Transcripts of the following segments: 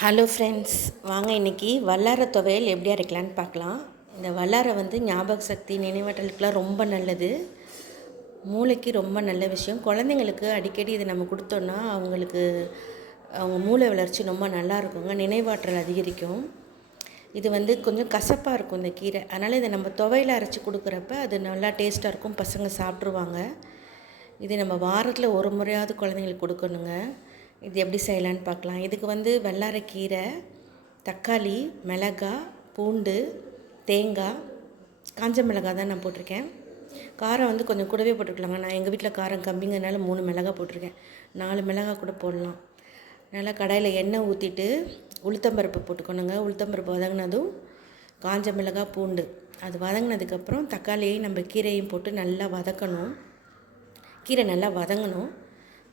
Hello friends வாங்க இன்றைக்கி வல்லார துவையல் எப்படி அரைக்கலான்னு பார்க்கலாம். இந்த வல்லாரை வந்து ஞாபக சக்தி நினைவாற்றலுக்கெலாம் ரொம்ப நல்லது. மூளைக்கு ரொம்ப நல்ல விஷயம். குழந்தைங்களுக்கு அடிக்கடி இதை நம்ம கொடுத்தோன்னா அவங்களுக்கு அவங்க மூளை வளர்ச்சி ரொம்ப நல்லா இருக்குங்க. நினைவாற்றல் அதிகரிக்கும். இது வந்து கொஞ்சம் கசப்பாக இருக்கும் இந்த கீரை. அதனால் இதை நம்ம துவையில் அரைச்சி கொடுக்குறப்ப அது நல்லா டேஸ்ட்டாக இருக்கும். பசங்க சாப்பிட்ருவாங்க இது நம்ம வாரத்தில் ஒரு முறையாவது குழந்தைங்களுக்கு கொடுக்கணுங்க. இது எப்படி செய்யலான்னு பார்க்கலாம். இதுக்கு வந்து வெள்ளாரக்கீரை தக்காளி மிளகாய் பூண்டு தேங்காய் காஞ்ச மிளகாய் தான் நான் போட்டிருக்கேன். காரம் வந்து கொஞ்சம் கூடவே போட்டுக்கலாங்க நான் எங்கள் வீட்டில் காரம் கம்மிங்கிறதுனால மூணு மிளகாய் போட்டிருக்கேன். நாலு மிளகாய் கூட போடலாம். நல்லா கடாயில் எண்ணெய் ஊற்றிட்டு உளுத்தம்பருப்பு போட்டுக்கணுங்க. உளுத்தம்பருப்பு வதங்கினதும் காஞ்ச மிளகாய் பூண்டு. அது வதங்கினதுக்கப்புறம் தக்காளியையும் நம்ம கீரையும் போட்டு நல்லா வதக்கணும். கீரை நல்லா வதங்கணும்.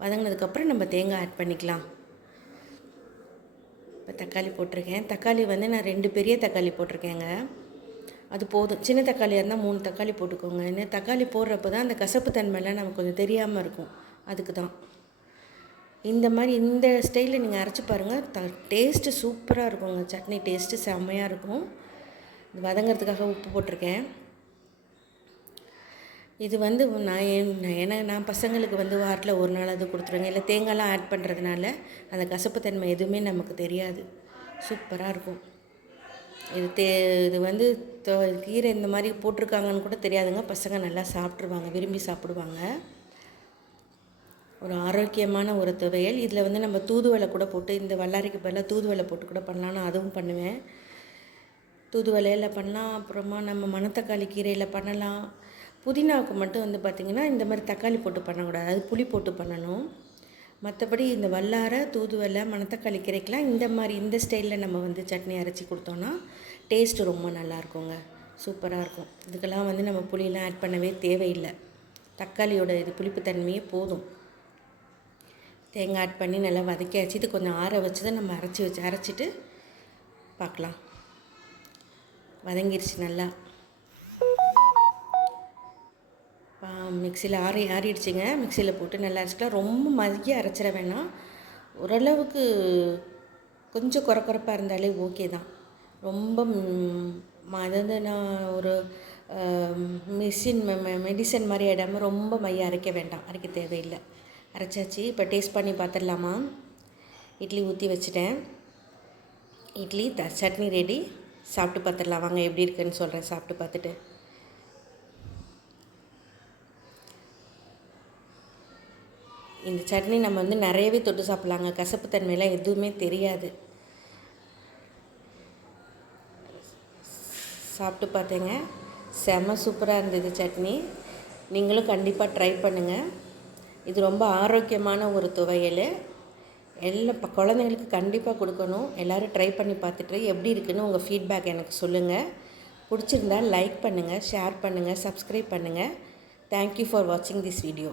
வதங்கினதுக்கப்புறம் நம்ம தேங்காய் ஆட் பண்ணிக்கலாம். இப்போ தக்காளி போட்டிருக்கேன். தக்காளி வந்து நான் ரெண்டு பெரிய தக்காளி போட்டிருக்கேங்க. அது போதும். சின்ன தக்காளியாக இருந்தால் மூணு தக்காளி போட்டுக்கோங்க. ஏன்னா தக்காளி போடுறப்ப தான் அந்த கசப்பு தன்மையெல்லாம் நமக்கு கொஞ்சம் தெரியாமல் இருக்கும். அதுக்கு தான். இந்த மாதிரி இந்த ஸ்டைலில் நீங்கள் அரைச்சி பாருங்கள் த டேஸ்ட்டு சூப்பராக இருக்குங்க. சட்னி டேஸ்ட்டு செம்மையாக இருக்கும். வதங்கிறதுக்காக உப்பு போட்டிருக்கேன். இது வந்து நான் ஏன்னா நான் பசங்களுக்கு வந்து வாரத்தில் ஒரு நாள் அது கொடுத்துருவேங்க இல்லை தேங்காய்லாம் ஆட் பண்ணுறதுனால அந்த கசப்பு தன்மை எதுவுமே நமக்கு தெரியாது. சூப்பராக இருக்கும். இது தே இது வந்து கீரை இந்த மாதிரி போட்டிருக்காங்கன்னு கூட தெரியாதுங்க. பசங்க நல்லா சாப்பிட்ருவாங்க விரும்பி சாப்பிடுவாங்க. ஒரு ஆரோக்கியமான ஒரு துவையல். இதில் வந்து நம்ம தூதுவலை கூட போட்டு இந்த வல்லாரிக்கு பதிலாக தூதுவலை போட்டு கூட பண்ணலான்னு அதுவும் பண்ணுவேன். தூதுவலையில் பண்ணலாம் அப்புறமா நம்ம மணத்தக்காளி கீரையில் பண்ணலாம். புதினாவுக்கு மட்டும் வந்து பார்த்திங்கன்னா இந்த மாதிரி தக்காளி போட்டு பண்ணக்கூடாது. அது புளி போட்டு பண்ணணும். மற்றபடி இந்த வல்லார தூதுவலை மணத்தக்காளி கீரைக்கெலாம் இந்த மாதிரி இந்த ஸ்டைலில் நம்ம வந்து சட்னி அரைச்சி கொடுத்தோன்னா டேஸ்ட்டு ரொம்ப நல்லாயிருக்குங்க சூப்பராக இருக்கும். இதுக்கெல்லாம் வந்து நம்ம புளியெலாம் ஆட் பண்ணவே தேவையில்லை. தக்காளியோட இது புளிப்பு தன்மையே போதும். தேங்காய் ஆட் பண்ணி நல்லா வதக்கியாச்சு. இது கொஞ்சம் ஆற வச்சு தான் நம்ம அரைச்சி வச்சு அரைச்சிட்டு பார்க்கலாம். வதங்கிருச்சு நல்லா. மிக்சியில் ஆறி ஆறிடுச்சிங்க. மிக்சியில் போட்டு நல்லா அரைச்சிக்கலாம் ரொம்ப மதிய அரைச்சிட வேணாம். ஓரளவுக்கு கொஞ்சம் குறக்குறப்பாக இருந்தாலே ஓகே தான். ரொம்ப அதாவது நான் ஒரு மிஷின் மெடிசன் மாதிரி ஆகிடாமல் ரொம்ப மைய அரைக்க வேண்டாம். அரைக்க தேவையில்லை. அரைச்சாச்சு. இப்போ டேஸ்ட் பண்ணி பார்த்துடலாமா? இட்லி ஊற்றி வச்சுட்டேன். இட்லி த சட்னி ரெடி சாப்பிட்டு பார்த்துடலாம். வாங்க எப்படி இருக்குன்னு சொல்கிறேன் சாப்பிட்டு பார்த்துட்டு. இந்த சட்னி நம்ம வந்து நிறையவே தொட்டு சாப்பிட்லாங்க. கசப்பு தன்மையெல்லாம் எதுவுமே தெரியாது. சாப்பிட்டு பார்த்தேங்க. செம சூப்பராக இருந்தது சட்னி. நீங்களும் கண்டிப்பாக ட்ரை பண்ணுங்கள் இது ரொம்ப ஆரோக்கியமான ஒரு துவையல். எல்லா இப்போ குழந்தைங்களுக்கு கண்டிப்பாக கொடுக்கணும். எல்லோரும் ட்ரை பண்ணி பார்த்துட்டு எப்படி இருக்குன்னு உங்கள் ஃபீட்பேக் எனக்கு சொல்லுங்கள் பிடிச்சிருந்தா லைக் பண்ணுங்கள் ஷேர் பண்ணுங்கள் சப்ஸ்கிரைப் பண்ணுங்கள் தேங்க்யூ ஃபார் வாட்சிங் திஸ் வீடியோ